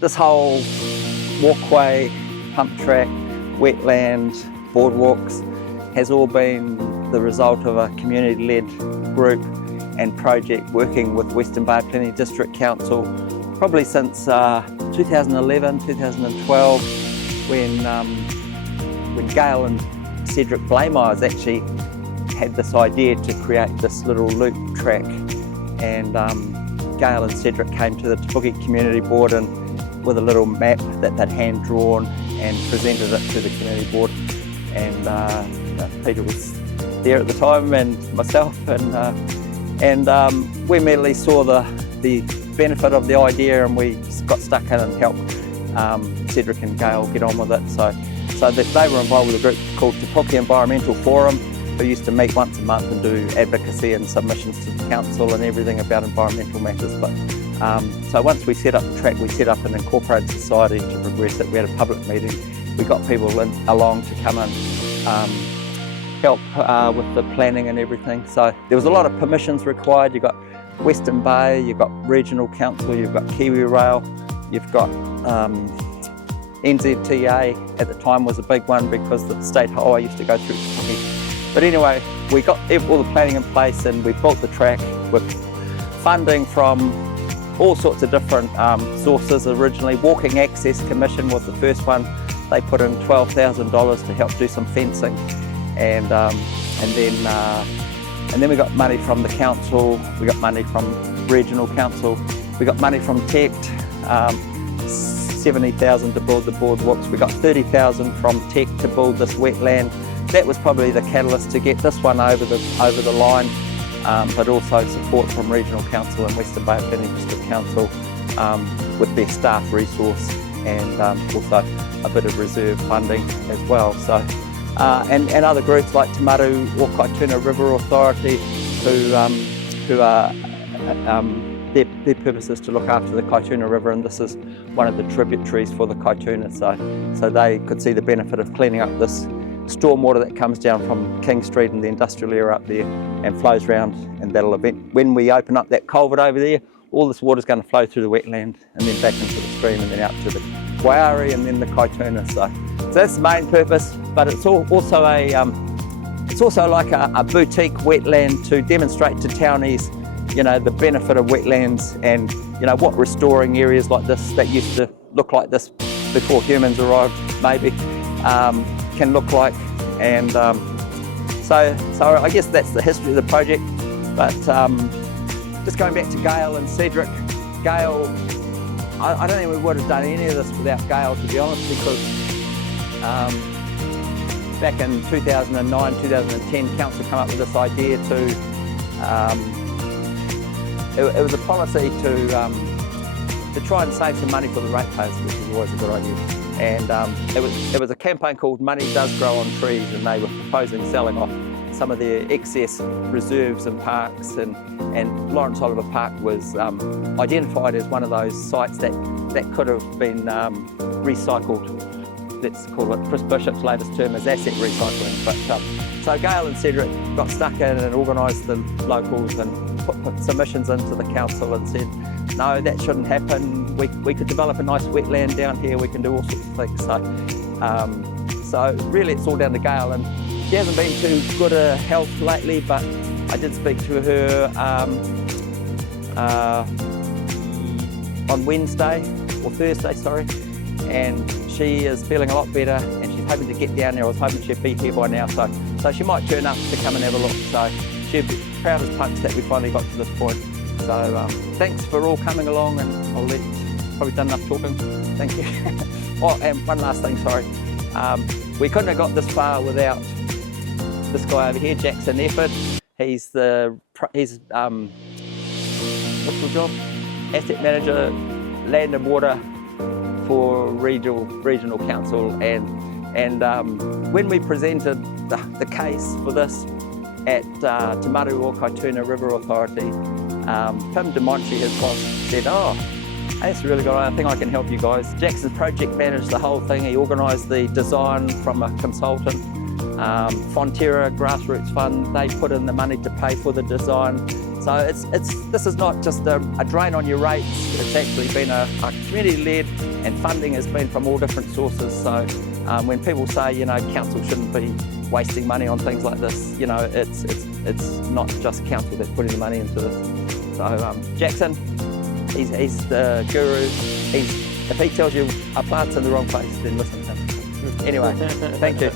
This whole walkway, pump track, wetland, boardwalks has all been the result of a community-led group and project working with Western Bay Planning District Council probably since 2011, 2012 when Gail and Cedric Blamires actually had this idea to create this little loop track, and Gail and Cedric came to the Te Puke Community Board and with a little map that they'd hand drawn and presented it to the community board, and Peter was there at the time and myself, and we immediately saw the benefit of the idea, and we got stuck in and helped Cedric and Gail get on with it. So that they were involved with a group called Te Puke Environmental Forum, who used to meet once a month and do advocacy and submissions to the council and everything about environmental matters. But so once we set up the track, we set up an incorporated society to progress it. We had a public meeting. We got people along to come and help with the planning and everything. So there was a lot of permissions required. You've got Western Bay, you've got Regional Council, you've got Kiwi Rail, you've got NZTA at the time was a big one because the state highway used to go through Te Puke. But anyway, we got all the planning in place and we built the track with funding from all sorts of different sources originally. Walking Access Commission was the first one. They put in $12,000 to help do some fencing, and then we got money from the council, we got money from Regional Council, we got money from TECT, 70,000 to build the boardwalks. We got 30,000 from TECT to build this wetland. That was probably the catalyst to get this one over the line, but also support from Regional Council and Western Bay Planning District Council with their staff resource, and also a bit of reserve funding as well. So, and other groups like Te Maru or Kaituna River Authority, who are their purpose is to look after the Kaituna River, and this is one of the tributaries for the Kaituna. So they could see the benefit of cleaning up this stormwater that comes down from King Street and the industrial area up there and flows round, and that'll when we open up that culvert over there, all this water is going to flow through the wetland and then back into the stream and then out to the Waiari and then the Kaituna. So that's the main purpose, but it's also like a boutique wetland to demonstrate to townies, you know, the benefit of wetlands and, you know, what restoring areas like this that used to look like this before humans arrived maybe can look like. And so I guess that's the history of the project. But just going back to Gail and Cedric, Gail, I don't think we would have done any of this without Gail, to be honest, because back in 2009, 2010, council came up with this idea to it was a policy to try and save some money for the ratepayers, which is always a good idea. And it was a campaign called Money Does Grow on Trees, and they were proposing selling off some of their excess reserves and parks, and Lawrence Oliver Park was identified as one of those sites that could have been recycled. Let's call it Chris Bishop's latest term as asset recycling. But so Gail and Cedric got stuck in and organised the locals and put submissions into the council and said, no, that shouldn't happen. We could develop a nice wetland down here. We can do all sorts of things. So really, it's all down to Gail, and she hasn't been too good at health lately. But I did speak to her on Wednesday or Thursday, sorry, and she is feeling a lot better, and she's hoping to get down there. I was hoping she'd be here by now, so she might turn up to come and have a look. So she'd be proud as punch that we finally got to this point. So thanks for all coming along, and I'll probably done enough talking. Thank you. Oh, and one last thing, sorry. We couldn't have got this far without this guy over here, Jackson Efford. He's what's the job? Asset manager, land and water for regional council, and when we presented the case for this at Te Maru or Kaituna River Authority, Tim DeMonchi, his boss, said, oh, that's a really good idea. I think I can help you guys. Jackson project managed the whole thing. He organised the design from a consultant. Fonterra Grassroots Fund, they put in the money to pay for the design. So this is not just a drain on your rates, it's actually been a community-led, and funding has been from all different sources. So when people say, you know, council shouldn't be wasting money on things like this, you know, it's not just council that's putting the money into this. So Jackson, he's the guru. If he tells you a plant's in the wrong place, then listen to him. Anyway, thank you.